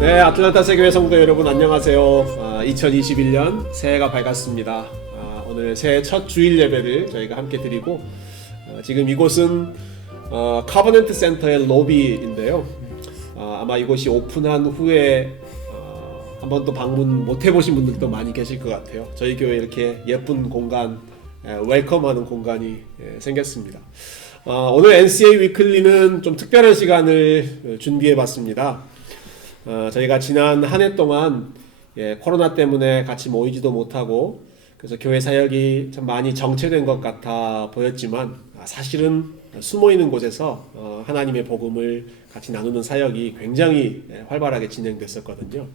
네, 아틀란타 세교회 성도 여러분 안녕하세요. 2021년 새해가 밝았습니다. 오늘 새해 첫 주일 예배를 저희가 함께 드리고 지금 이곳은 카버넌트 센터의 로비인데요. 아마 이곳이 오픈한 후에 한 번도 방문 못 해보신 분들도 많이 계실 것 같아요. 저희 교회 이렇게 예쁜 공간, 웰컴하는 공간이 생겼습니다. 오늘 NCA 위클리는 좀 특별한 시간을 준비해봤습니다. 저희가 지난 한 해 동안 코로나 때문에 같이 모이지도 못하고 그래서 교회 사역이 참 많이 정체된 것 같아 보였지만 사실은 숨어있는 곳에서 하나님의 복음을 같이 나누는 사역이 굉장히 활발하게 진행됐었거든요.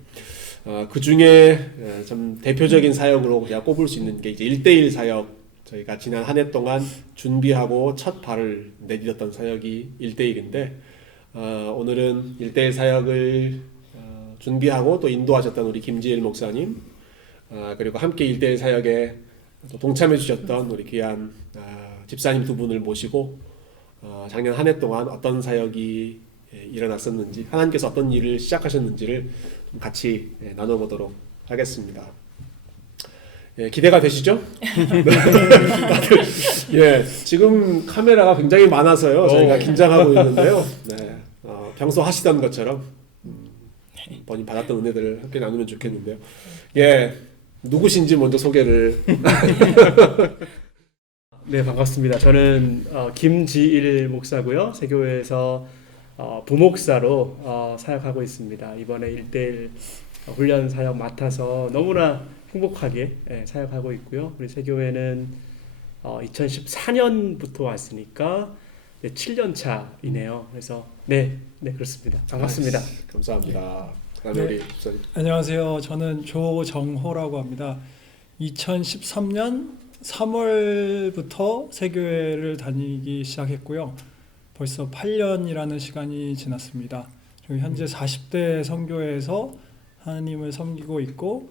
그 중에 좀 대표적인 사역으로 제가 꼽을 수 있는 게 이제 1대1 사역, 저희가 지난 한 해 동안 준비하고 첫 발을 내딛었던 사역이 1대1인데 오늘은 1대1 사역을 준비하고 또 인도하셨던 우리 김지일 목사님, 그리고 함께 1대1 사역에 또 동참해 주셨던 우리 귀한 집사님 두 분을 모시고 작년 한 해 동안 어떤 사역이 일어났었는지, 하나님께서 어떤 일을 시작하셨는지를 같이 나눠보도록 하겠습니다. 기대가 되시죠? 지금 카메라가 굉장히 많아서요. 저희가 긴장하고 있는데요. 평소 하시던 것처럼 본인 받았던 은혜들을 함께 나누면 좋겠는데요. 누구신지 먼저 소개를. 네, 반갑습니다. 저는 김지일 목사고요. 세교회에서 부목사로 사역하고 있습니다. 이번에 1대1 훈련 사역 맡아서 너무나 행복하게 사역하고 있고요. 우리 세교회는 2014년부터 왔으니까 7년 차이네요. 그래서 네 그렇습니다. 반갑습니다. 감사합니다. 그다음에 우리 집사님. 안녕하세요. 저는 조정호라고 합니다. 2013년 3월부터 세교회를 다니기 시작했고요. 벌써 8년이라는 시간이 지났습니다. 저희 현재 40대 선교회에서 하나님을 섬기고 있고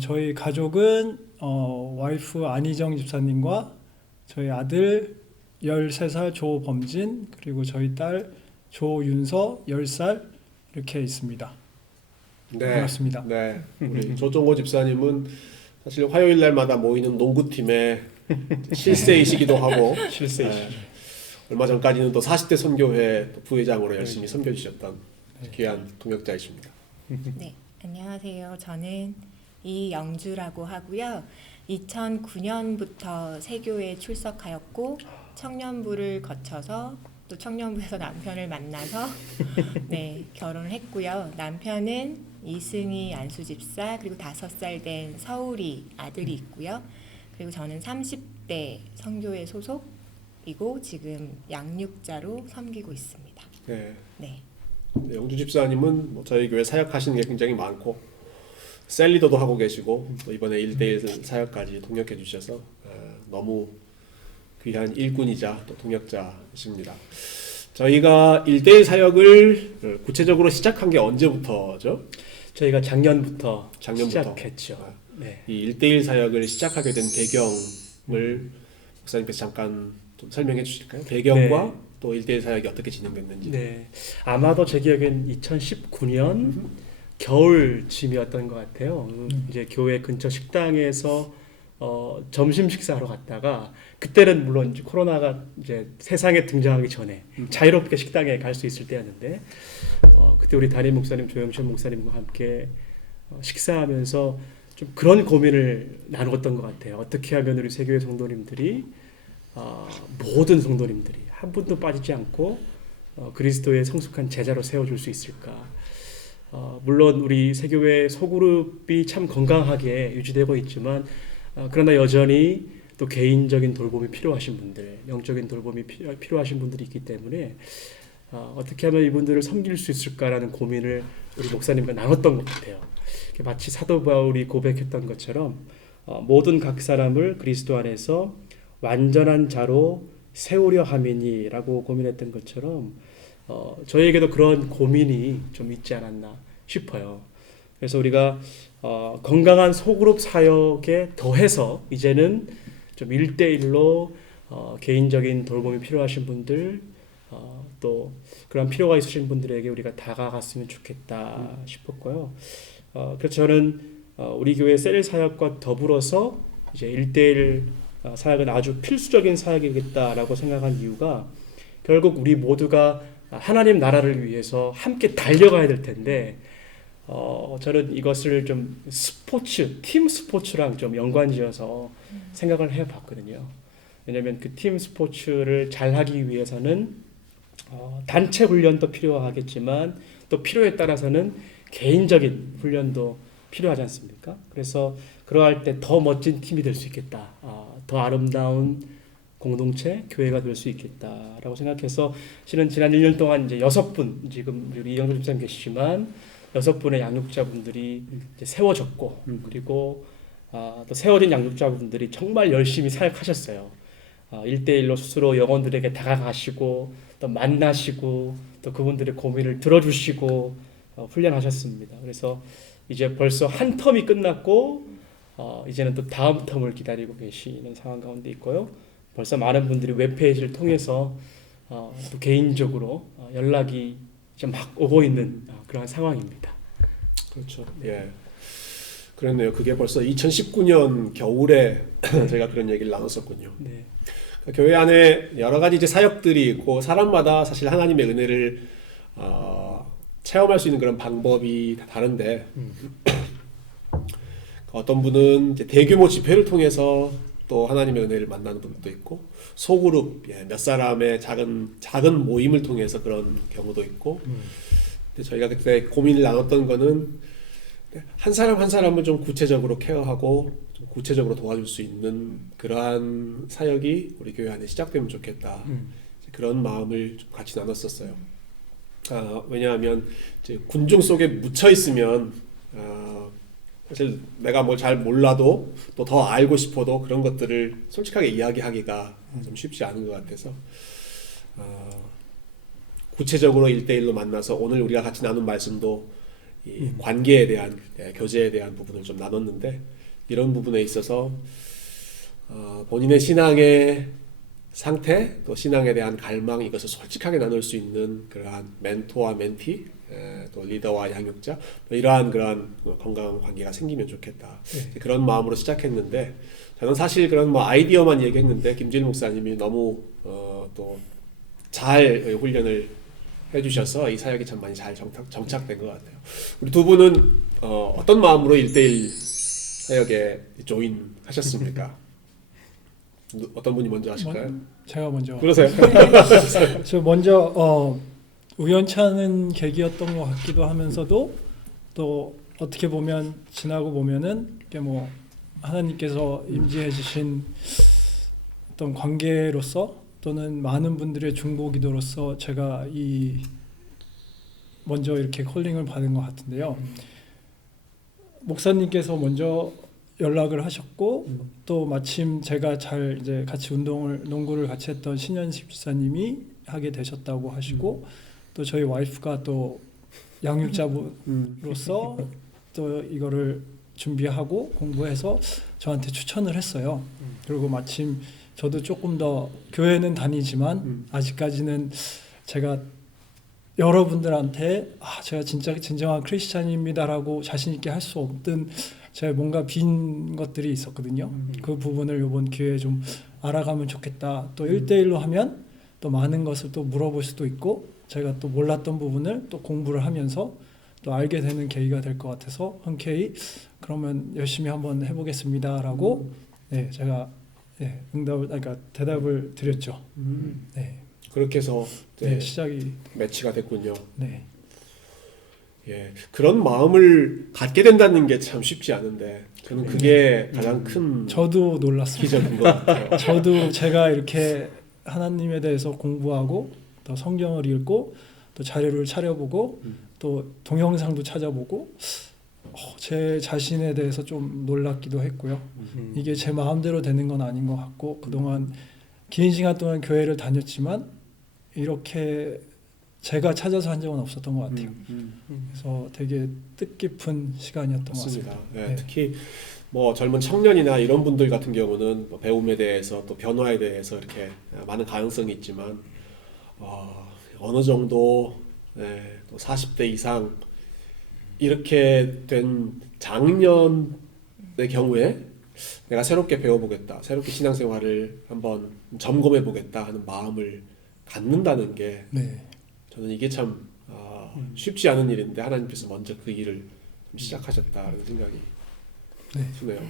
저희 가족은 와이프 안희정 집사님과 저희 아들 13살 조범진, 그리고 저희 딸 조윤서 10살 이렇게 있습니다. 반갑습니다. 네, 우리 조정호 집사님은 사실 화요일 날마다 모이는 농구팀의 실세이시기도 하고 얼마 전까지는 또 40대 선교회 부회장으로 열심히 섬겨주셨던 귀한 동역자이십니다. 네, 안녕하세요. 저는 이영주라고 하고요. 2009년부터 세교회에 출석하였고 청년부를 거쳐서 또 청년부에서 남편을 만나서 결혼을 했고요. 남편은 이승희 안수집사, 그리고 5살 된 서울이 아들이 있고요. 그리고 저는 30대 선교회 소속이고 지금 양육자로 섬기고 있습니다. 네. 영주 집사님은 저희 교회 사역하시는 게 굉장히 많고 셀리더도 하고 계시고 또 이번에 1대1 사역까지 동역해 주셔서 너무 귀한 일꾼이자 또 동역자이십니다. 저희가 1대1 사역을 구체적으로 시작한 게 언제부터죠? 저희가 작년부터 시작했죠. 이 1대1 사역을 시작하게 된 배경을 목사님께서 잠깐 좀 설명해 주실까요? 배경과 또 1대1 사역이 어떻게 진행됐는지. 아마도 제 기억엔 2019년 겨울쯤이었던 것 같아요. 이제 교회 근처 식당에서 점심 식사하러 갔다가, 그때는 물론 이제 코로나가 이제 세상에 등장하기 전에 자유롭게 식당에 갈 수 있을 때였는데 그때 우리 담임 목사님 조영천 목사님과 함께 식사하면서 좀 그런 고민을 나누었던 것 같아요. 어떻게 하면 우리 세교회 성도님들이 모든 성도님들이 한 분도 빠지지 않고 그리스도의 성숙한 제자로 세워줄 수 있을까? 물론 우리 세교회 소그룹이 참 건강하게 유지되고 있지만 그러나 여전히 또 개인적인 돌봄이 필요하신 분들, 영적인 돌봄이 필요하신 분들이 있기 때문에 어떻게 하면 이분들을 섬길 수 있을까라는 고민을 우리 목사님과 나눴던 것 같아요. 마치 사도 바울이 고백했던 것처럼 모든 각 사람을 그리스도 안에서 완전한 자로 세우려 함이니라고 고민했던 것처럼 저희에게도 그런 고민이 좀 있지 않았나 싶어요. 그래서 우리가 건강한 소그룹 사역에 더해서 이제는 좀 1대1로 개인적인 돌봄이 필요하신 분들, 또 그런 필요가 있으신 분들에게 우리가 다가갔으면 좋겠다 싶었고요. 그래서 저는 우리 교회 셀 사역과 더불어서 이제 1대1 사역은 아주 필수적인 사역이겠다라고 생각한 이유가 결국 우리 모두가 하나님 나라를 위해서 함께 달려가야 될 텐데 저는 이것을 좀 팀 스포츠랑 좀 연관지어서 생각을 해봤거든요. 왜냐하면 그 팀 스포츠를 잘 하기 위해서는 단체 훈련도 필요하겠지만 또 필요에 따라서는 개인적인 훈련도 필요하지 않습니까? 그래서 그러할 때 더 멋진 팀이 될 수 있겠다. 더 아름다운 공동체, 교회가 될 수 있겠다라고 생각해서 실은 지난 1년 동안 이제 6분 지금 우리 이영조 집사님 계시지만 6분의 양육자분들이 이제 세워졌고 그리고 또 세워진 양육자분들이 정말 열심히 사역하셨어요. 1대1로 스스로 영혼들에게 다가가시고 또 만나시고 또 그분들의 고민을 들어주시고 훈련하셨습니다. 그래서 이제 벌써 한 텀이 끝났고 이제는 또 다음 텀을 기다리고 계시는 상황 가운데 있고요. 벌써 많은 분들이 웹페이지를 통해서 또 개인적으로 연락이 좀 막 오고 있는 그런 상황입니다. 그렇죠. 예. 그렇네요. 그게 벌써 2019년 겨울에 저희가 그런 얘기를 나눴었군요. 네. 교회 안에 여러 가지 이제 사역들이 있고 사람마다 사실 하나님의 은혜를 체험할 수 있는 그런 방법이 다 다른데 어떤 분은 이제 대규모 집회를 통해서 또 하나님의 은혜를 만나는 분도 있고 소그룹 몇 사람의 작은 모임을 통해서 그런 경우도 있고 근데 저희가 그때 고민을 나눴던 거는 한 사람 한 사람을 좀 구체적으로 케어하고 좀 구체적으로 도와줄 수 있는 그러한 사역이 우리 교회 안에 시작되면 좋겠다. 그런 마음을 좀 같이 나눴었어요. 왜냐하면 이제 군중 속에 묻혀 있으면 사실 내가 뭘 잘 몰라도 또 더 알고 싶어도 그런 것들을 솔직하게 이야기하기가 좀 쉽지 않은 것 같아서 구체적으로 1대1로 만나서 오늘 우리가 같이 나눈 말씀도 이 관계에 대한 교제에 대한 부분을 좀 나눴는데 이런 부분에 있어서 본인의 신앙의 상태 또 신앙에 대한 갈망 이것을 솔직하게 나눌 수 있는 그러한 멘토와 멘티 또 리더와 양육자 이러한 그러한 건강한 관계가 생기면 좋겠다. 그런 마음으로 시작했는데 저는 사실 그런 뭐 아이디어만 얘기했는데 김진 목사님이 너무 또 잘 훈련을 해주셔서 이 사역이 참 많이 잘 정착된 것 같아요. 우리 두 분은 어떤 마음으로 1대1 사역에 조인 하셨습니까? 어떤 분이 먼저 하실까요? 제가 먼저. 그러세요. 저 먼저 우연치 않은 계기였던 것 같기도 하면서도 또 어떻게 보면 지나고 보면은 이게 뭐 하나님께서 임재해 주신 어떤 관계로서 또는 많은 분들의 중보기도로서 제가 먼저 이렇게 콜링을 받은 것 같은데요. 목사님께서 먼저 연락을 하셨고 또 마침 제가 잘 이제 같이 농구를 같이 했던 신현식 집사님이 하게 되셨다고 하시고 또 저희 와이프가 또 양육자로서 또 이거를 준비하고 공부해서 저한테 추천을 했어요. 그리고 마침 저도 조금 더 교회는 다니지만 아직까지는 제가 여러분들한테 제가 진짜 진정한 크리스찬입니다라고 자신 있게 할 수 없던 제가 뭔가 빈 것들이 있었거든요. 그 부분을 이번 기회에 좀 알아가면 좋겠다. 또 1대1로 하면 또 많은 것을 또 물어볼 수도 있고 제가 또 몰랐던 부분을 또 공부를 하면서 또 알게 되는 계기가 될 것 같아서 흔쾌히 그러면 열심히 한번 해보겠습니다라고 네, 제가 그러니까 대답을 드렸죠. 네. 그렇게 해서 네, 시작이 매치가 됐군요. 네. 예, 그런 마음을 갖게 된다는 게 참 쉽지 않은데 저는 그게 가장 큰 저도 놀랐습니다. 기적인 것 같아요. 저도 제가 이렇게 하나님에 대해서 공부하고 또 성경을 읽고 또 자료를 차려보고 또 동영상도 찾아보고 제 자신에 대해서 좀 놀랍기도 했고요. 이게 제 마음대로 되는 건 아닌 것 같고 그동안 긴 시간 동안 교회를 다녔지만 이렇게 제가 찾아서 한 적은 없었던 것 같아요. 그래서 되게 뜻깊은 시간이었던 맞습니다. 것 같습니다. 네, 네. 특히 뭐 젊은 청년이나 이런 분들 같은 경우는 뭐 배움에 대해서 또 변화에 대해서 이렇게 많은 가능성이 있지만 어느 정도 또 40대 이상 이렇게 된 장년의 경우에 내가 새롭게 배워보겠다, 새롭게 신앙생활을 한번 점검해보겠다 하는 마음을 갖는다는 게 네. 저는 이게 참 쉽지 않은 일인데 하나님께서 먼저 그 일을 시작하셨다는 생각이 드네요.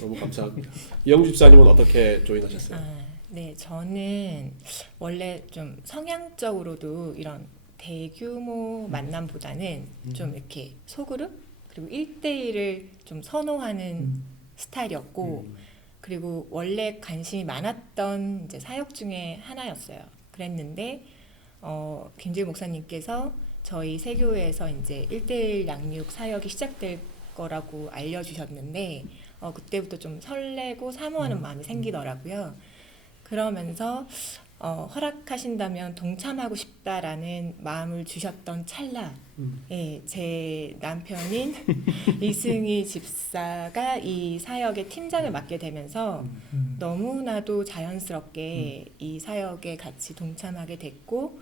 너무 감사합니다. 이영주 집사님은 어떻게 조인하셨어요? 네, 저는 원래 좀 성향적으로도 이런 대규모 만남보다는 좀 이렇게 소그룹 그리고 1대1을 좀 선호하는 스타일이었고 그리고 원래 관심이 많았던 이제 사역 중에 하나였어요. 그랬는데 김재일 목사님께서 저희 세교회에서 이제 1대1 양육 사역이 시작될 거라고 알려주셨는데 그때부터 좀 설레고 사모하는 마음이 생기더라고요. 그러면서 허락하신다면 동참하고 싶다라는 마음을 주셨던 찰나 제 남편인 이승희 집사가 이 사역의 팀장을 맡게 되면서 너무나도 자연스럽게 이 사역에 같이 동참하게 됐고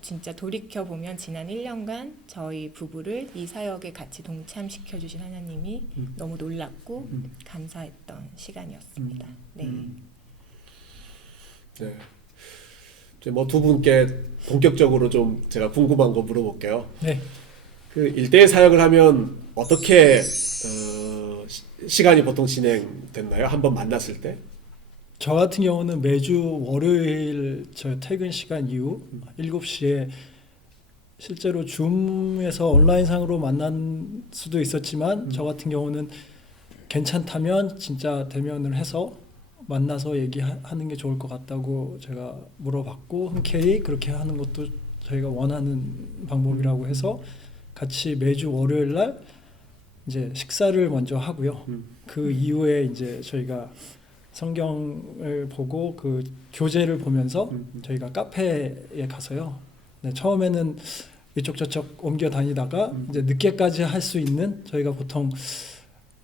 진짜 돌이켜보면 지난 1년간 저희 부부를 이 사역에 같이 동참시켜 주신 하나님이 너무 놀랍고 감사했던 시간이었습니다. 네. 네. 이제 뭐 두 분께 본격적으로 좀 제가 궁금한 거 물어볼게요. 네. 그 1대1 사역을 하면 어떻게 시간이 보통 진행됐나요? 한번 만났을 때? 저 같은 경우는 매주 월요일 저 퇴근 시간 이후 7시에 실제로 줌에서 온라인상으로 만난 수도 있었지만 저 같은 경우는 괜찮다면 진짜 대면을 해서 만나서 얘기하는 게 좋을 것 같다고 제가 물어봤고 흔쾌히 그렇게 하는 것도 저희가 원하는 방법이라고 해서 같이 매주 월요일 날 이제 식사를 먼저 하고요. 그 이후에 이제 저희가 성경을 보고 그 교재를 보면서 저희가 카페에 가서요. 네, 처음에는 이쪽 저쪽 옮겨 다니다가 이제 늦게까지 할 수 있는 저희가 보통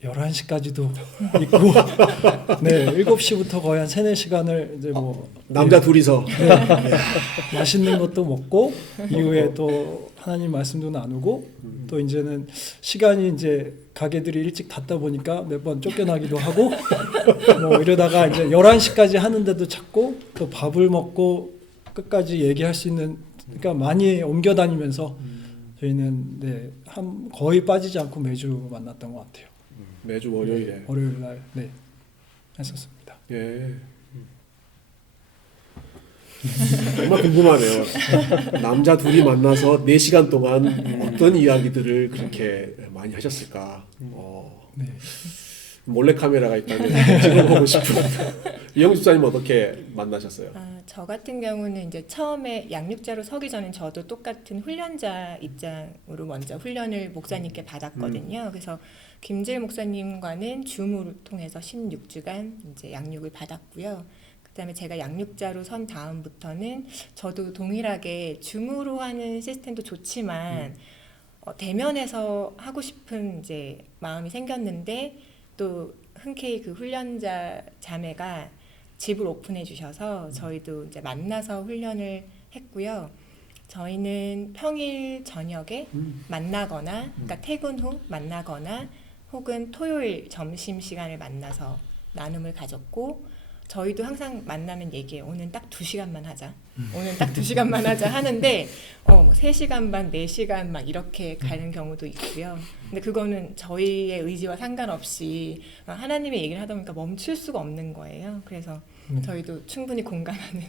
11시까지도 있고 네, 7시부터 거의 한 3-4시간을 이제 뭐 남자 둘이서 맛있는 것도 먹고 이후에 또 하나님 말씀도 나누고 또 이제는 시간이 이제 가게들이 일찍 닫다 보니까 몇 번 쫓겨나기도 하고 뭐 이러다가 이제 11시까지 하는데도 찾고 또 밥을 먹고 끝까지 얘기할 수 있는 그러니까 많이 옮겨 다니면서 저희는 네, 거의 빠지지 않고 매주 만났던 것 같아요. 매주 월요일에. 월요일 날 네, 했었습니다. 예. 정말 궁금하네요. 남자 둘이 만나서 4시간 동안 어떤 이야기들을 그렇게 많이 하셨을까? 네. 몰래 카메라가 있다면 찍어보고 싶은. 이영주 집사님 어떻게 만나셨어요? 저 같은 경우는 이제 처음에 양육자로 서기 전엔 저도 똑같은 훈련자 입장으로 먼저 훈련을 목사님께 받았거든요. 그래서 김재일 목사님과는 줌을 통해서 16주간 이제 양육을 받았고요. 그다음에 제가 양육자로 선 다음부터는 저도 동일하게 줌으로 하는 시스템도 좋지만 대면에서 하고 싶은 이제 마음이 생겼는데 또 흔쾌히 그 훈련자 자매가 집을 오픈해 주셔서 저희도 이제 만나서 훈련을 했고요. 저희는 평일 저녁에 만나거나, 그러니까 퇴근 후 만나거나, 혹은 토요일 점심 시간을 만나서 나눔을 가졌고, 저희도 항상 만나면 얘기해요. 오늘 딱 2시간만 하자. 오늘 딱 2시간만 하자 하는데 뭐 3시간 반, 4시간 막 이렇게 가는 경우도 있고요. 근데 그거는 저희의 의지와 상관없이 하나님의 얘기를 하다 보니까 멈출 수가 없는 거예요. 그래서 저희도 충분히 공감하는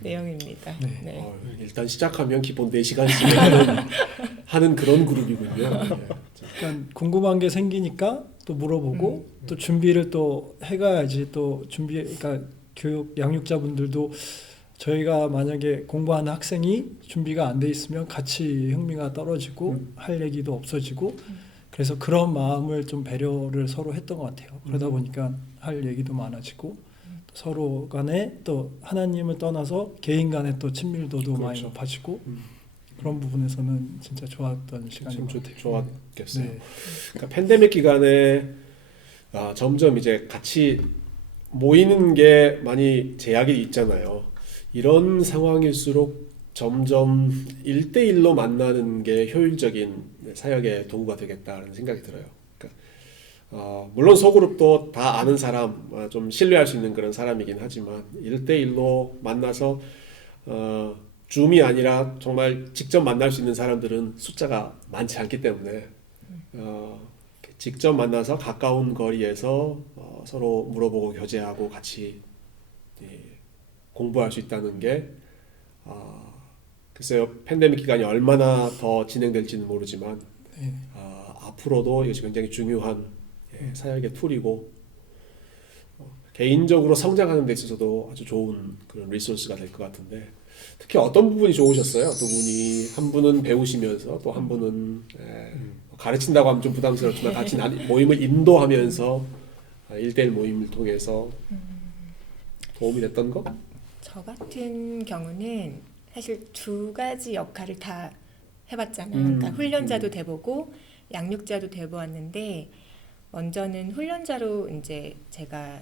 내용입니다. 네. 네. 일단 시작하면 기본 4시간씩 하는 그런 그룹이군요. 그러니까 궁금한 게 생기니까 또 물어보고 또 준비를 또 해가야지 또 그러니까 교육 양육자분들도 저희가 만약에 공부하는 학생이 준비가 안 돼 있으면 같이 흥미가 떨어지고 할 얘기도 없어지고 그래서 그런 마음을 좀 배려를 서로 했던 것 같아요. 그러다 보니까 할 얘기도 많아지고 서로 간에 또 하나님을 떠나서 개인 간에 또 친밀도도 그렇죠. 많이 높아지고 그런 부분에서는 진짜 좋았던 시간인 것 같아요. 좋았겠어요. 네. 그러니까 팬데믹 기간에 점점 이제 같이 모이는 게 많이 제약이 있잖아요. 이런 상황일수록 점점 1대1로 만나는 게 효율적인 사역의 도구가 되겠다는 생각이 들어요. 그러니까 물론 소그룹도 다 아는 사람, 좀 신뢰할 수 있는 그런 사람이긴 하지만 1대1로 만나서 줌이 아니라 정말 직접 만날 수 있는 사람들은 숫자가 많지 않기 때문에 직접 만나서 가까운 거리에서 서로 물어보고 교제하고 같이 공부할 수 있다는 게 글쎄요, 팬데믹 기간이 얼마나 더 진행될지는 모르지만 네. 앞으로도 이것이 굉장히 중요한 사역의 툴이고 개인적으로 성장하는 데 있어서도 아주 좋은 그런 리소스가 될 것 같은데 특히 어떤 부분이 좋으셨어요? 두 분이 한 분은 배우시면서 또 한 분은 가르친다고 하면 좀 부담스럽지만 같이 모임을 인도하면서 1대1 모임을 통해서 도움이 됐던 거? 저 같은 경우는 사실 두 가지 역할을 다 해봤잖아요. 그러니까 훈련자도 돼보고 양육자도 돼보았는데 먼저는 훈련자로 이제 제가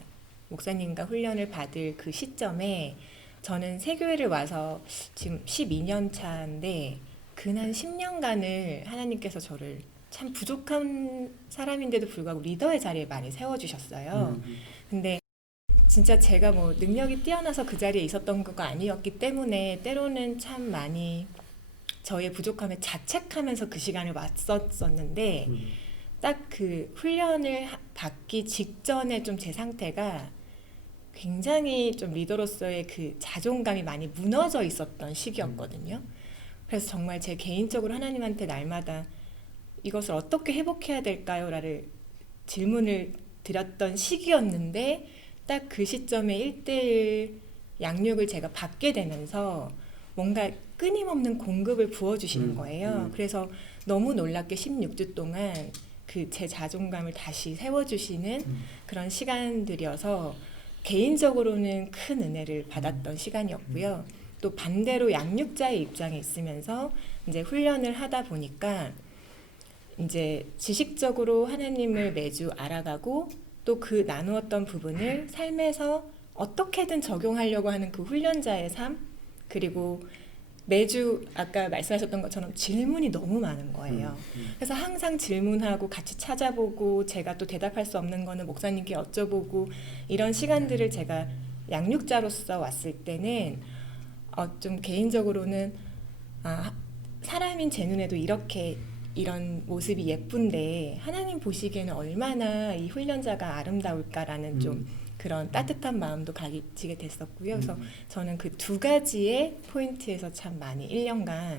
목사님과 훈련을 받을 그 시점에 저는 세교회를 와서 지금 12년 차인데 근한 10년간을 하나님께서 저를 참 부족한 사람인데도 불구하고 리더의 자리에 많이 세워주셨어요. 근데 진짜 제가 뭐 능력이 뛰어나서 그 자리에 있었던 거가 아니었기 때문에 때로는 참 많이 저의 부족함에 자책하면서 그 시간을 왔었는데 딱 그 훈련을 받기 직전에 좀 제 상태가 굉장히 좀 리더로서의 그 자존감이 많이 무너져 있었던 시기였거든요. 그래서 정말 제 개인적으로 하나님한테 날마다 이것을 어떻게 회복해야 될까요? 라를 질문을 드렸던 시기였는데 딱 그 시점에 1대1 양육을 제가 받게 되면서 뭔가 끊임없는 공급을 부어주시는 거예요. 그래서 너무 놀랍게 16주 동안 그 제 자존감을 다시 세워주시는 그런 시간들이어서 개인적으로는 큰 은혜를 받았던 시간이었고요. 또 반대로 양육자의 입장에 있으면서 이제 훈련을 하다 보니까 이제 지식적으로 하나님을 매주 알아가고 또 그 나누었던 부분을 삶에서 어떻게든 적용하려고 하는 그 훈련자의 삶, 그리고 매주 아까 말씀하셨던 것처럼 질문이 너무 많은 거예요. 그래서 항상 질문하고 같이 찾아보고 제가 또 대답할 수 없는 거는 목사님께 여쭤보고 이런 시간들을 제가 양육자로서 왔을 때는 좀 개인적으로는 사람인 제 눈에도 이렇게 이런 모습이 예쁜데 하나님 보시기에는 얼마나 이 훈련자가 아름다울까라는 좀 그런 따뜻한 마음도 가지게 됐었고요. 그래서 저는 그 두 가지의 포인트에서 참 많이 1년간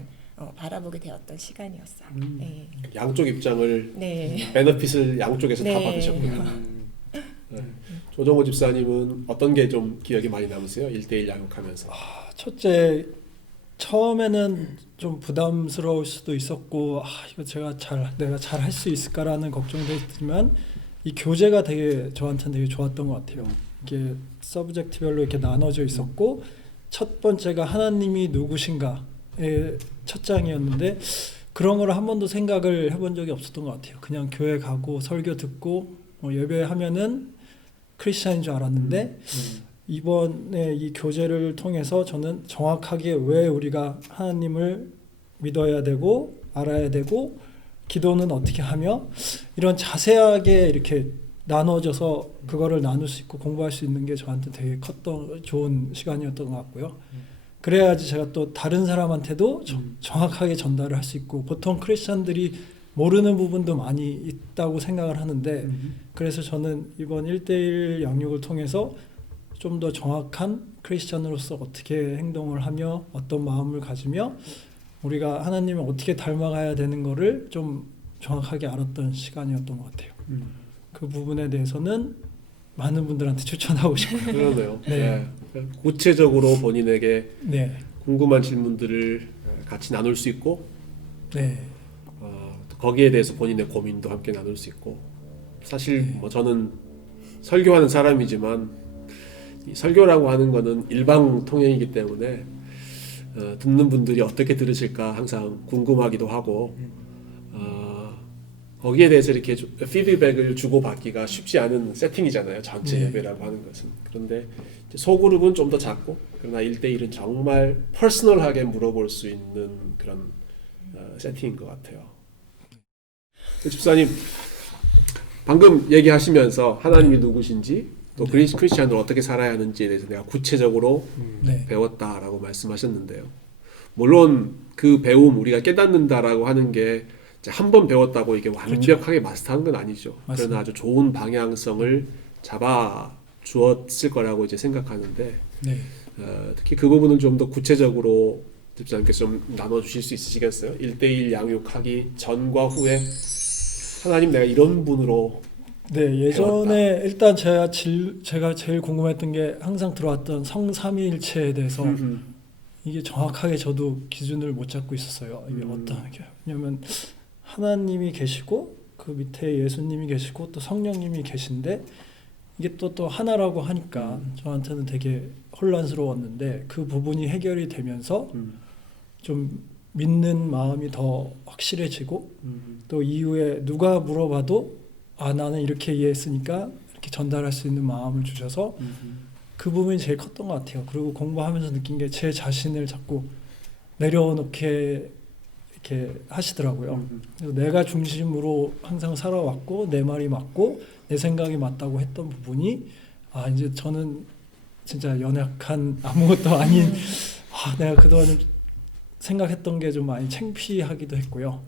바라보게 되었던 시간이었어요. 네. 양쪽 입장을 네. 베너핏을 양쪽에서 다 네. 받으셨군요. 네. 조정호 집사님은 어떤 게 좀 기억이 많이 남으세요? 1대1 양육하면서. 첫째, 처음에는 좀 부담스러울 수도 있었고 이거 내가 잘 할 수 있을까라는 걱정도 했지만 이 교재가 되게 저한테는 되게 좋았던 것 같아요. 이게 서브젝트별로 이렇게 나눠져 있었고 첫 번째가 하나님이 누구신가의 첫 장이었는데 그런 걸 한 번도 생각을 해본 적이 없었던 것 같아요. 그냥 교회 가고 설교 듣고 예배하면은 크리스찬인 줄 알았는데 이번에 이 교재를 통해서 저는 정확하게 왜 우리가 하나님을 믿어야 되고 알아야 되고 기도는 어떻게 하며 이런 자세하게 이렇게 나눠져서 그거를 나눌 수 있고 공부할 수 있는 게 저한테 되게 컸던 좋은 시간이었던 것 같고요. 그래야지 제가 또 다른 사람한테도 정확하게 전달을 할 수 있고 보통 크리스찬들이 모르는 부분도 많이 있다고 생각을 하는데 그래서 저는 이번 1대1 양육을 통해서 좀 더 정확한 크리스찬으로서 어떻게 행동을 하며 어떤 마음을 가지며 우리가 하나님을 어떻게 닮아가야 되는 거를 좀 정확하게 알았던 시간이었던 것 같아요. 그 부분에 대해서는 많은 분들한테 추천하고 싶어요. 그러네요. 네. 네. 구체적으로 본인에게 네, 궁금한 질문들을 같이 나눌 수 있고 네, 거기에 대해서 본인의 고민도 함께 나눌 수 있고 사실 뭐 저는 설교하는 사람이지만 이 설교라고 하는 거는 일방 통행이기 때문에 듣는 분들이 어떻게 들으실까 항상 궁금하기도 하고 거기에 대해서 이렇게 피드백을 주고받기가 쉽지 않은 세팅이잖아요. 전체 네. 예배라고 하는 것은. 그런데 소그룹은 좀 더 작고 그러나 1대1은 정말 퍼스널하게 물어볼 수 있는 그런 세팅인 것 같아요. 집사님 방금 얘기하시면서 하나님이 누구신지 또 크리스찬으로 어떻게 살아야 하는지에 대해서 내가 구체적으로 네. 배웠다라고 말씀하셨는데요. 물론 그 배움 우리가 깨닫는다라고 하는 게 한 번 배웠다고 이게 완벽하게 마스터한 건 아니죠. 맞습니다. 그러나 아주 좋은 방향성을 잡아 주었을 거라고 이제 생각하는데 네. 특히 그 부분을 좀 더 구체적으로 집사님께서 좀 나눠주실 수 있으시겠어요? 1대1 양육하기 전과 후에 하나님 내가 이런 분으로 네, 예전에 일단 제가 제일 궁금했던 게 항상 들어왔던 성삼위일체에 대해서 이게 정확하게 저도 기준을 못 잡고 있었어요. 이게 어떤 게 왜냐면 하나님이 계시고 그 밑에 예수님이 계시고 또 성령님이 계신데 이게 또 하나라고 하니까 저한테는 되게 혼란스러웠는데 그 부분이 해결이 되면서 좀 믿는 마음이 더 확실해지고 또 이후에 누가 물어봐도 아 나는 이렇게 이해했으니까 이렇게 전달할 수 있는 마음을 주셔서 그 부분이 제일 컸던 것 같아요. 그리고 공부하면서 느낀 게 제 자신을 자꾸 내려놓게 이렇게 하시더라고요. 그래서 내가 중심으로 항상 살아왔고 내 말이 맞고 내 생각이 맞다고 했던 부분이 아 이제 저는 진짜 연약한 아무것도 아닌 내가 그동안 생각했던 게 좀 많이 창피하기도 했고요.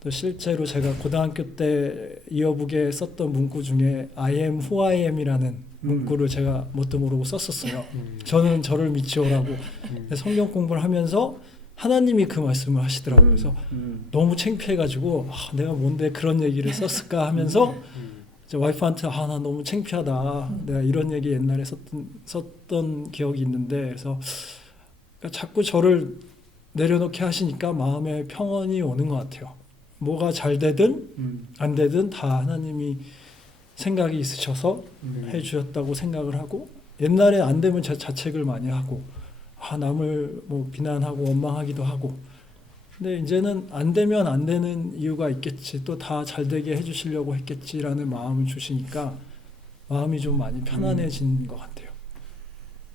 또 실제로 제가 고등학교 때 이어북에 썼던 문구 중에 I am who I am이라는 문구를 제가 뭣도 모르고 썼었어요. 저는 저를 미치오라고. 성경 공부를 하면서 하나님이 그 말씀을 하시더라고요. 그래서 너무 창피해가지고 내가 뭔데 그런 얘기를 썼을까 하면서 이제 와이프한테 나 너무 창피하다. 내가 이런 얘기 옛날에 썼던 기억이 있는데 그래서 그러니까 자꾸 저를 내려놓게 하시니까 마음에 평온이 오는 것 같아요. 뭐가 잘 되든 안 되든 다 하나님이 생각이 있으셔서 해주셨다고 생각을 하고 옛날에 안 되면 자책을 많이 하고 남을 뭐 비난하고 원망하기도 하고 근데 이제는 안 되면 안 되는 이유가 있겠지 또 다 잘 되게 해주시려고 했겠지라는 마음을 주시니까 마음이 좀 많이 편안해진 것 같아요.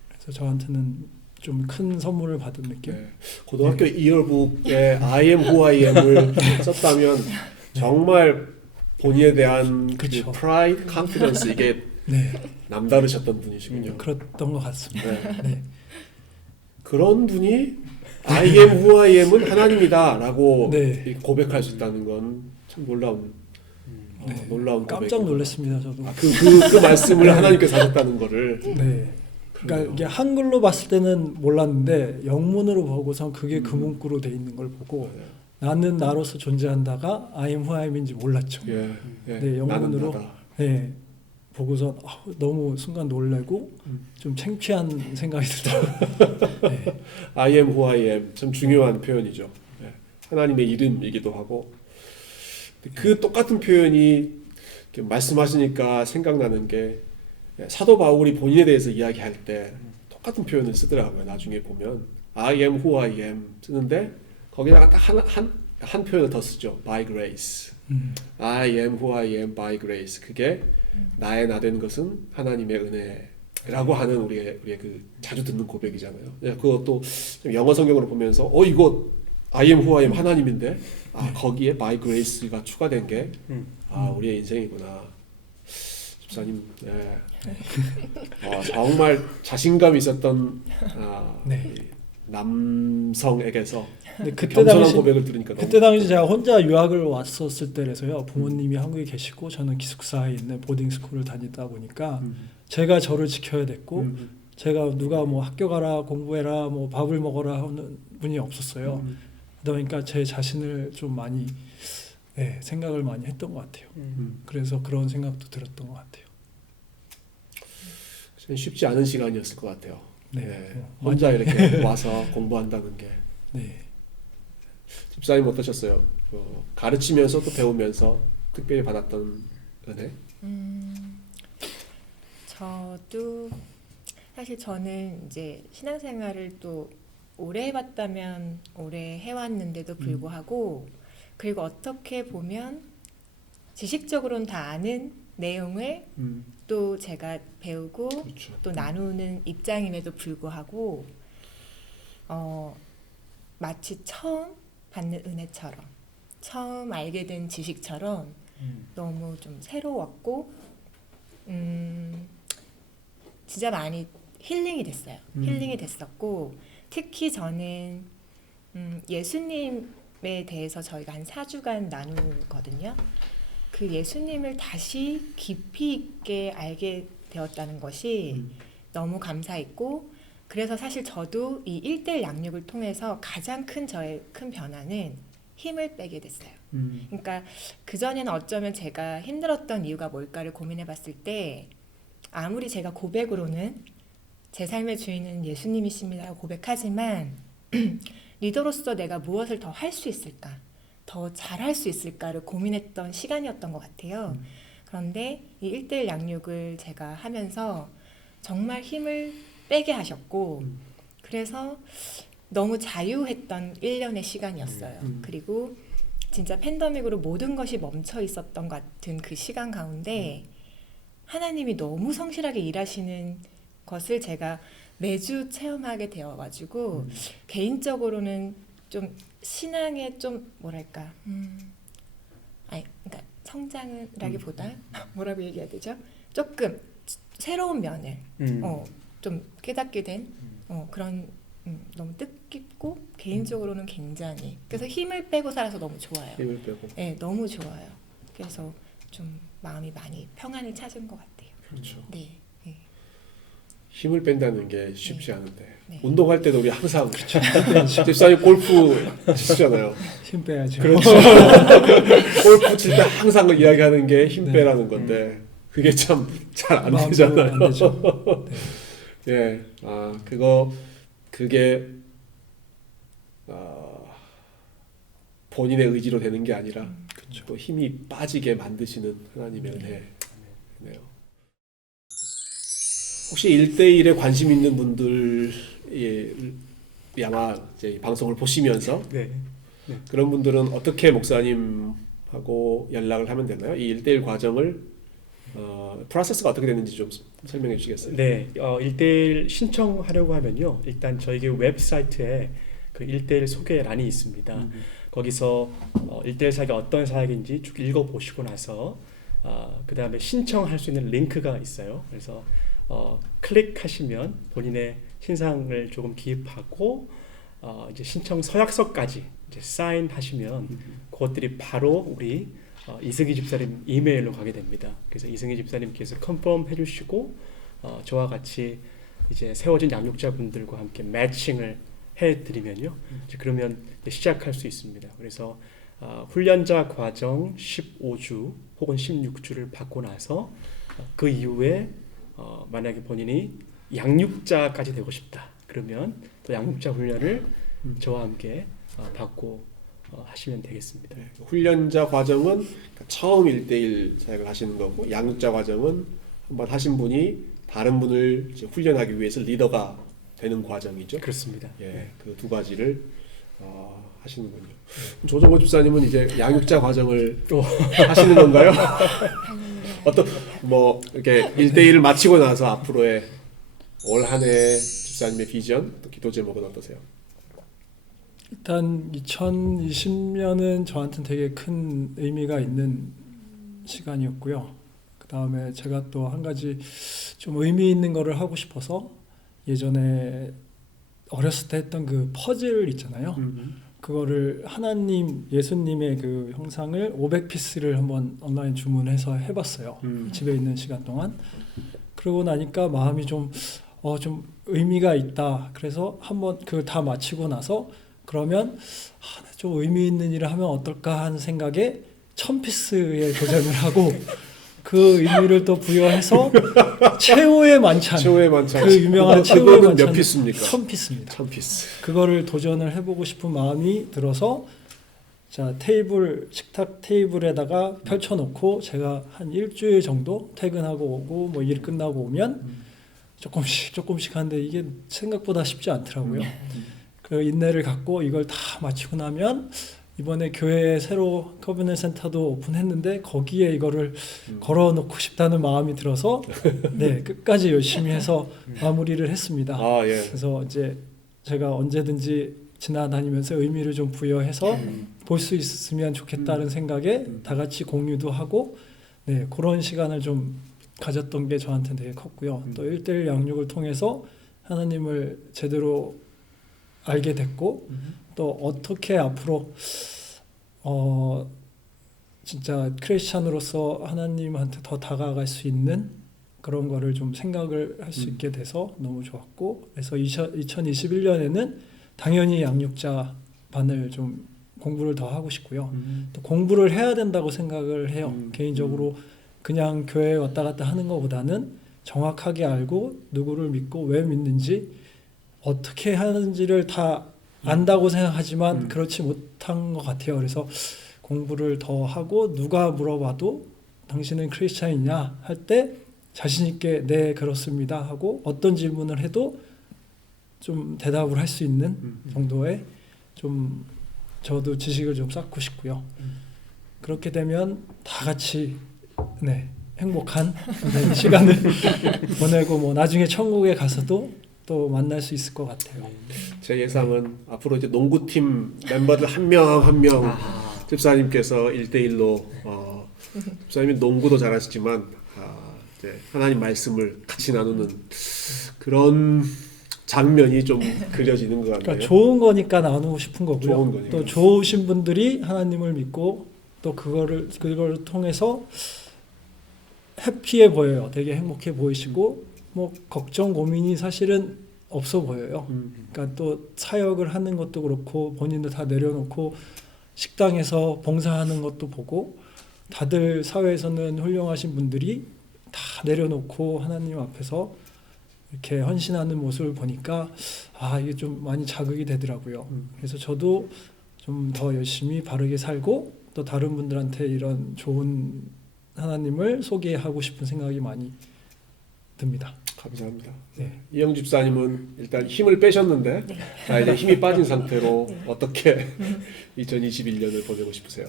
그래서 저한테는 좀 큰 선물을 받은 느낌. 네. 고등학교 이어북에 I am who I am을 썼다면 정말 본인에 대한 그 그쵸. pride, confidence 이게 네, 남다르셨던 분이시군요. 그랬던 것 같습니다. 네. 네. 그런 분이 I am who I am은 하나님이다라고 네. 고백할 수 있다는 건 참 놀라운 놀라운 깜짝 고백이구나. 놀랐습니다. 저도. 그 말씀을 하나님께서 하셨다는 거를 네. 그러니까 그래요. 이게 한글로 봤을 때는 몰랐는데 영문으로 보고선 그게 그 문구로 돼 있는 걸 보고 나는 나로서 존재한다가 I am who I am인지 몰랐죠. 예, 예. 네, 영문으로. 나는 나다. 네. 보고선 너무 순간 놀래고 좀 창피한 생각이 들더라고요. 네. I am who I am 참 중요한 표현이죠. 예. 하나님의 이름이기도 하고 그 똑같은 표현이 이렇게 말씀하시니까 생각나는 게 사도 바울이 본인에 대해서 이야기할 때 똑같은 표현을 쓰더라고요. 나중에 보면 I am who I am 쓰는데 거기다가 딱 한 표현을 더 쓰죠. By grace. I am who I am by grace. 그게 나의 나 된 것은 하나님의 은혜라고 하는 우리의 그 자주 듣는 고백이잖아요. 그것도 영어 성경으로 보면서 이거 I am who I am 하나님인데 거기에 by grace가 추가된 게 우리의 인생이구나. 집사님, 정말 자신감 있었던 네. 남성에게서 근데 그때 겸손한 당시 고백을 들으니까 너무 그때 당시 제가 혼자 유학을 왔었을 때라서요. 부모님이 한국에 계시고 저는 기숙사에 있는 보딩 스쿨을 다니다 보니까 제가 저를 지켜야 됐고 제가 누가 뭐 학교 가라 공부해라 뭐 밥을 먹어라 하는 분이 없었어요. 그러니까 제 자신을 좀 많이 생각을 많이 했던 것 같아요. 그래서 그런 생각도 들었던 것 같아요. 쉽지 않은 시간이었을 것 같아요. 네. 혼자 이렇게 와서 공부한다는 게. 네. 집사님 어떠셨어요? 가르치면서 또 배우면서 특별히 받았던 은혜? 저도 사실 저는 이제 신앙생활을 또 오래 해봤다면 오래 해왔는데도 불구하고 그리고 어떻게 보면 지식적으로는 다 아는 내용을 음. 또 제가 배우고 그렇죠. 또 나누는 입장임에도 불구하고 마치 처음 받는 은혜처럼 처음 알게 된 지식처럼 너무 좀 새로웠고 진짜 많이 힐링이 됐어요. 힐링이 됐었고 특히 저는 예수님에 대해서 저희가 한 4주간 나누거든요. 그 예수님을 다시 깊이 있게 알게 되었다는 것이 너무 감사했고 그래서 사실 저도 이 1대1 양육을 통해서 가장 큰 저의 큰 변화는 힘을 빼게 됐어요. 그러니까 그전에는 어쩌면 제가 힘들었던 이유가 뭘까를 고민해 봤을 때 아무리 제가 고백으로는 제 삶의 주인은 예수님이십니다라고 고백하지만 리더로서 내가 무엇을 더 할 수 있을까? 더 잘할 수 있을까를 고민했던 시간이었던 것 같아요. 그런데 이 1대1 양육을 제가 하면서 정말 힘을 빼게 하셨고 그래서 너무 자유했던 1년의 시간이었어요. 그리고 진짜 팬데믹으로 모든 것이 멈춰 있었던 것 같은 그 시간 가운데 하나님이 너무 성실하게 일하시는 것을 제가 매주 체험하게 되어가지고 개인적으로는 좀 신앙의 좀 뭐랄까 그러니까 성장이라기보다 뭐라고 얘기해야 되죠? 조금 새로운 면을 좀 깨닫게 된 그런 너무 뜻깊고 개인적으로는 굉장히 그래서 힘을 빼고 살아서 너무 좋아요. 힘을 빼고. 네, 너무 좋아요. 그래서 좀 마음이 많이 평안을 찾은 것 같아요. 그렇죠. 네. 네. 힘을 뺀다는 게 쉽지 네. 않은데 네. 운동할 때도 우리 항상 집사님 골프 치잖아요. 힘 빼야죠. 그렇죠. 골프 칠 때 항상 이야기하는 게 힘 네. 빼라는 건데 그게 참 잘 안 마음도 되잖아요. 안 되죠. 네. 예, 그게 본인의 의지로 되는 게 아니라 또 힘이 빠지게 만드시는 하나님의 은혜네요. 혹시 1대1에 관심 있는 분들이 아마 이제 방송을 보시면서 네. 그런 분들은 어떻게 목사님하고 연락을 하면 되나요? 이 1대1 과정을 프로세스가 어떻게 되는지 좀 설명해 주시겠어요? 네, 1대1 신청하려고 하면요. 일단 저희 웹사이트에 그 1대1 소개란이 있습니다. 거기서 1대1 사역이 어떤 사역인지 쭉 읽어보시고 나서 그 다음에 신청할 수 있는 링크가 있어요. 그래서 클릭하시면 본인의 신상을 조금 기입하고 이제 신청 서약서까지 이제 사인하시면 그것들이 바로 우리 이승희 집사님 이메일로 가게 됩니다. 그래서 이승희 집사님께서 컨펌 해주시고 저와 같이 이제 세워진 양육자분들과 함께 매칭을 해드리면요. 이제 그러면 이제 시작할 수 있습니다. 그래서 훈련자 과정 15주 혹은 16주를 받고 나서 그 이후에 만약에 본인이 양육자까지 되고 싶다. 그러면 또 양육자 훈련을 저와 함께 받고 하시면 되겠습니다. 네, 훈련자 과정은 처음 1대1 사역을 하시는 거고 양육자 과정은 한번 하신 분이 다른 분을 이제 훈련하기 위해서 리더가 되는 과정이죠. 그렇습니다. 예, 그 두 가지를 하시는군요. 조정호 집사님은 이제 양육자 과정을 하시는 건가요? 어떤 뭐 이렇게 1대1을 마치고 나서 앞으로의 올 한 해 집사님의 비전, 또 기도 제목은 어떠세요? 일단 2020년은 저한테는 되게 큰 의미가 있는 시간이었고요. 그 다음에 제가 또 한 가지 좀 의미 있는 거를 하고 싶어서 예전에 어렸을 때 했던 그 퍼즐 있잖아요. 그거를 하나님, 예수님의 그 형상을 500피스를 한번 온라인 주문해서 해봤어요. 집에 있는 시간 동안. 그러고 나니까 마음이 좀 의미가 있다. 그래서 한번 그걸 다 마치고 나서 그러면 좀 의미 있는 일을 하면 어떨까 하는 생각에 1000피스에 도전을 하고 그 의미를 또 부여해서 최후의 만찬. 최후의 만찬. 그 유명한 최후의 그거는 만찬. 몇 피스입니까? 1000피스입니다. 1000피스. 그거를 도전을 해보고 싶은 마음이 들어서 자 식탁 테이블에다가 펼쳐놓고 제가 한 일주일 정도 퇴근하고 오고 뭐 일 끝나고 오면 조금씩 하는데 이게 생각보다 쉽지 않더라고요. 그 인내를 갖고 이걸 다 마치고 나면 이번에 교회에 새로 커브넌 센터도 오픈했는데 거기에 이거를 걸어놓고 싶다는 마음이 들어서 네, 끝까지 열심히 해서 마무리를 했습니다. 아 예. 그래서 이제 제가 언제든지 지나다니면서 의미를 좀 부여해서 볼 수 있으면 좋겠다는 생각에 다 같이 공유도 하고 네, 그런 시간을 좀 가졌던 게 저한테는 되게 컸고요. 또 1대1 양육을 통해서 하나님을 제대로 알게 됐고 또 어떻게 앞으로 진짜 크리스찬으로서 하나님한테 더 다가갈 수 있는 그런 거를 좀 생각을 할 수 있게 돼서 너무 좋았고 그래서 2021년에는 당연히 양육자 반을 좀 공부를 더 하고 싶고요. 또 공부를 해야 된다고 생각을 해요. 개인적으로 그냥 교회에 왔다 갔다 하는 것보다는 정확하게 알고 누구를 믿고 왜 믿는지 어떻게 하는지를 다 안다고 생각하지만 그렇지 못한 것 같아요. 그래서 공부를 더 하고 누가 물어봐도 당신은 크리스찬이냐 할 때 자신 있게 네 그렇습니다 하고 어떤 질문을 해도 좀 대답을 할 수 있는 정도의 좀 저도 지식을 좀 쌓고 싶고요. 그렇게 되면 다 같이 네 행복한 네, 시간을 보내고 뭐 나중에 천국에 가서도 또 만날 수 있을 것 같아요. 제 예상은 앞으로 이제 농구팀 멤버들 한 명 한 명 집사님께서 1대1로 집사님이 농구도 잘하시지만 이제 하나님 말씀을 같이 나누는 그런 장면이 좀 그려지는 것 같네요. 그러니까 좋은 거니까 나누고 싶은 거고요. 좋은 거니까. 또 좋으신 분들이 하나님을 믿고 또 그걸 통해서 해피해 보여요. 되게 행복해 보이시고 뭐 걱정 고민이 사실은 없어 보여요. 그러니까 또 사역을 하는 것도 그렇고 본인도 다 내려놓고 식당에서 봉사하는 것도 보고 다들 사회에서는 훌륭하신 분들이 다 내려놓고 하나님 앞에서 이렇게 헌신하는 모습을 보니까 이게 좀 많이 자극이 되더라고요. 그래서 저도 좀 더 열심히 바르게 살고 또 다른 분들한테 이런 좋은 하나님을 소개하고 싶은 생각이 많이 듭니다. 감사합니다. 네. 이영 집사님은 일단 힘을 빼셨는데 자, 이제 힘이 빠진 상태로 어떻게 2021년을 보내고 싶으세요?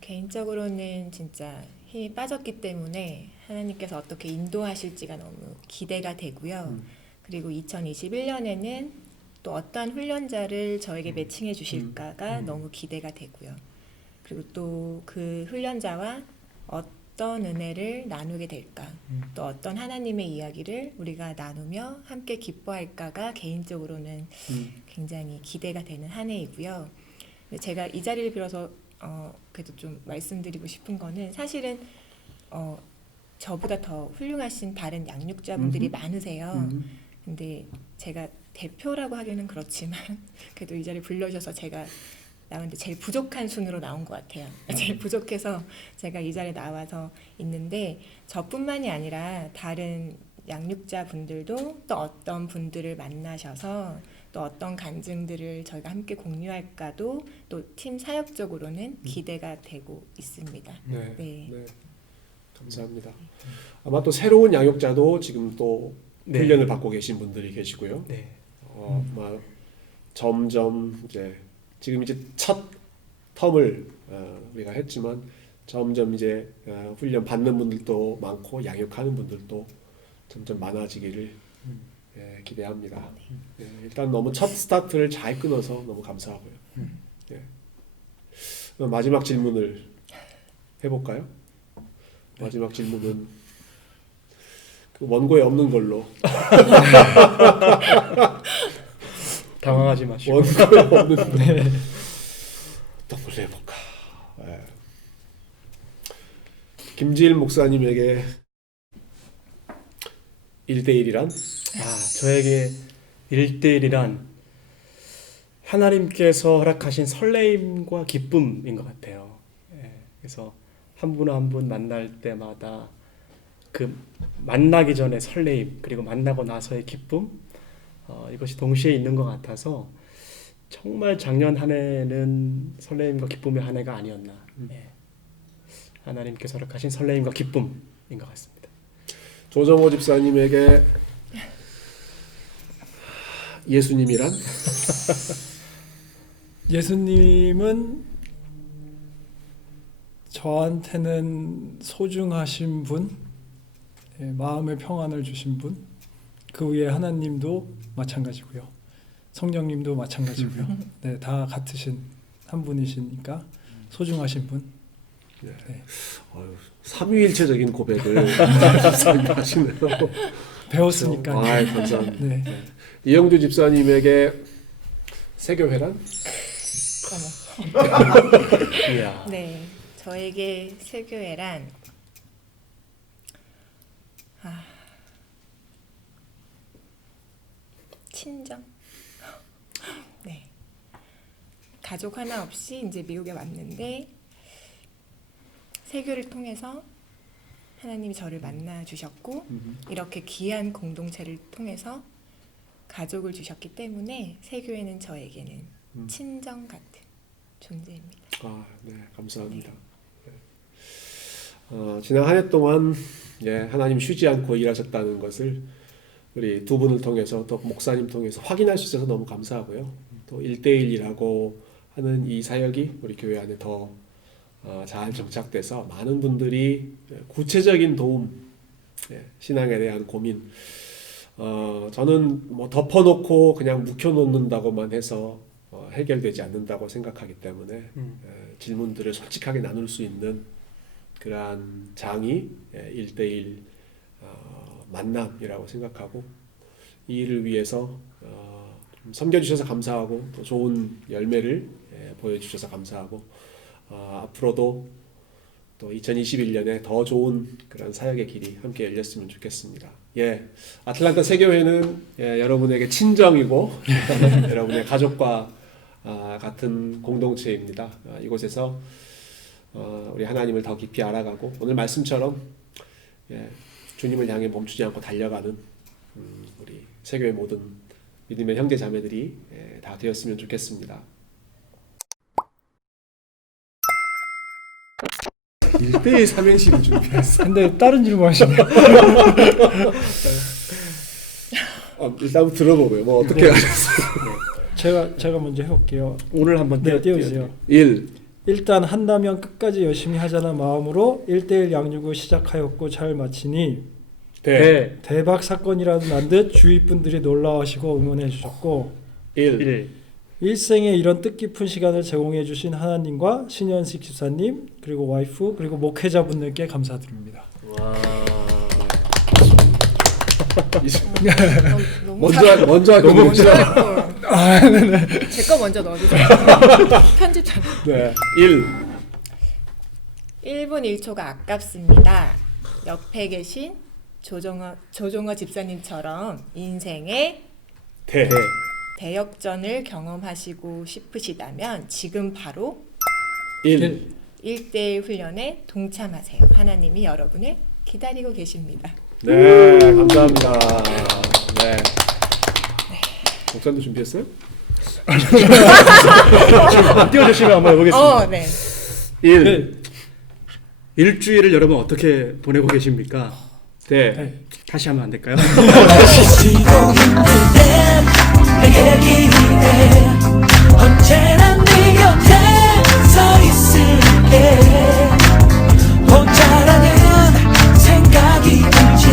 개인적으로는 진짜 힘이 빠졌기 때문에 하나님께서 어떻게 인도하실지가 너무 기대가 되고요. 그리고 2021년에는 또 어떠한 훈련자를 저에게 매칭해 주실까가 너무 기대가 되고요. 그리고 또 그 훈련자와 어떤 은혜를 나누게 될까, 또 어떤 하나님의 이야기를 우리가 나누며 함께 기뻐할까가 개인적으로는 굉장히 기대가 되는 한 해이고요. 제가 이 자리를 빌어서 그래도 좀 말씀드리고 싶은 거는 사실은 저보다 더 훌륭하신 다른 양육자분들이 많으세요. 근데 제가 대표라고 하기는 그렇지만 그래도 이 자리에 불러주셔서 제가 나왔는데 제일 부족한 순으로 나온 것 같아요. 제일 부족해서 제가 이 자리에 나와서 있는데 저뿐만이 아니라 다른 양육자분들도 또 어떤 분들을 만나셔서 또 어떤 간증들을 저희가 함께 공유할까도 또 팀 사역적으로는 기대가 되고 있습니다. 네. 감사합니다. 아마 또 새로운 양육자도 지금 또 훈련을 받고 계신 분들이 계시고요. 네. 아마 점점 지금 이제 첫 텀을 우리가 했지만 점점 이제 훈련 받는 분들도 많고 양육하는 분들도 점점 많아지기를 기대합니다. 일단 너무 첫 스타트를 잘 끊어서 너무 감사하고요. 마지막 질문을 해볼까요? 마지막 질문은 그 원고에 없는 걸로. 당황하지 마시고. 원고에 없는 동물로 해볼까. 김지일 목사님에게 1대1이란? 저에게 1대1이란 하나님께서 허락하신 설레임과 기쁨인 것 같아요. 그래서 한 분 한 분 만날 때마다 그 만나기 전에 설레임 그리고 만나고 나서의 기쁨 이것이 동시에 있는 것 같아서 정말 작년 한 해는 설레임과 기쁨의 한 해가 아니었나. 하나님께서 허락하신 설레임과 기쁨인 것 같습니다. 조정호 집사님에게 예수님이란? 예수님은 저한테는 소중하신 분, 예, 마음의 평안을 주신 분, 그 위에 하나님도 마찬가지고요. 성령님도 마찬가지고요. 네, 다 같으신 한 분이시니까 소중하신 분. 네. 네. 삼위일체적인 고백을 하시네요. 배웠으니까요. 아, 감사합니다. 네. 이영주 집사님에게 세교회란? 이야. 네, 저에게 세교회란 친정. 네, 가족 하나 없이 이제 미국에 왔는데 세교를 통해서 하나님이 저를 만나 주셨고 이렇게 귀한 공동체를 통해서 가족을 주셨기 때문에 세교회는 저에게는 친정 같은 존재입니다. 아, 네, 감사합니다. 지난 한 해 동안 하나님 쉬지 않고 일하셨다는 것을 우리 두 분을 통해서 또 목사님 통해서 확인할 수 있어서 너무 감사하고요. 또 1대1이라고 하는 이 사역이 우리 교회 안에 더 잘 정착돼서 많은 분들이 구체적인 도움, 신앙에 대한 고민, 저는 뭐 덮어놓고 그냥 묵혀놓는다고만 해서 해결되지 않는다고 생각하기 때문에 질문들을 솔직하게 나눌 수 있는 그러한 장이 1대1 만남이라고 생각하고 이 일을 위해서 좀 섬겨주셔서 감사하고 또 좋은 열매를 보여주셔서 감사하고 앞으로도 또 2021년에 더 좋은 그런 사역의 길이 함께 열렸으면 좋겠습니다. 아틀란타 세교회는 여러분에게 친정이고 여러분의 가족과 같은 공동체입니다. 이곳에서 우리 하나님을 더 깊이 알아가고 오늘 말씀처럼 주님을 향해 멈추지 않고 달려가는 우리 세교회 모든 믿음의 형제 자매들이 다 되었으면 좋겠습니다. 1대1 삼행시를 준비했어. 근데 다른 질문 하시네요. 일단 들어보고요. 뭐 어떻게 네. 하셨어요? 제가 먼저 해볼게요. 오늘 한번 네, 띄워주세요. 1. 일단 한다면 끝까지 열심히 하자는 마음으로 1대1 양육을 시작하였고 잘 마치니 대. 대박 사건이라도 난 듯 주위 분들이 놀라워하시고 응원해 주셨고 1. 일생에 이런 뜻깊은 시간을 제공해 주신 하나님과 신현식 집사님 그리고 와이프 그리고 목회자분들께 감사드립니다. 와. 너무 먼저 하고 너무 제거 먼저 넣어주세요. 편집자. 네. 1. 1분 1초가 아깝습니다. 옆에 계신 조종호 집사님처럼 인생의 대. 대역전을 경험하시고 싶으시다면 지금 바로 1. 1대1 훈련에 동참하세요. 하나님이 여러분을 기다리고 계십니다. 네, 감사합니다. 네. 목사님도 준비했어요? 띄워주시면 한번 해보겠습니다. 네. 1. 일주일을 여러분 어떻게 보내고 계십니까? 대. 다시 하면 안 될까요? 내게 기대 언제나 네 곁에 서 있을게 혼자라는 생각이 들지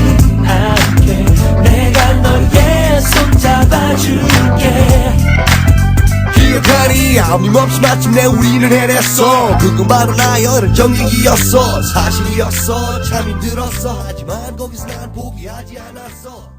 않게 내가 너의 손 잡아줄게 기억하니 아낌없이 마침내 우리는 해냈어 그건 바로 나의 어른 정직이었어 사실이었어 참 힘들었어 하지만 거기서 난 포기하지 않았어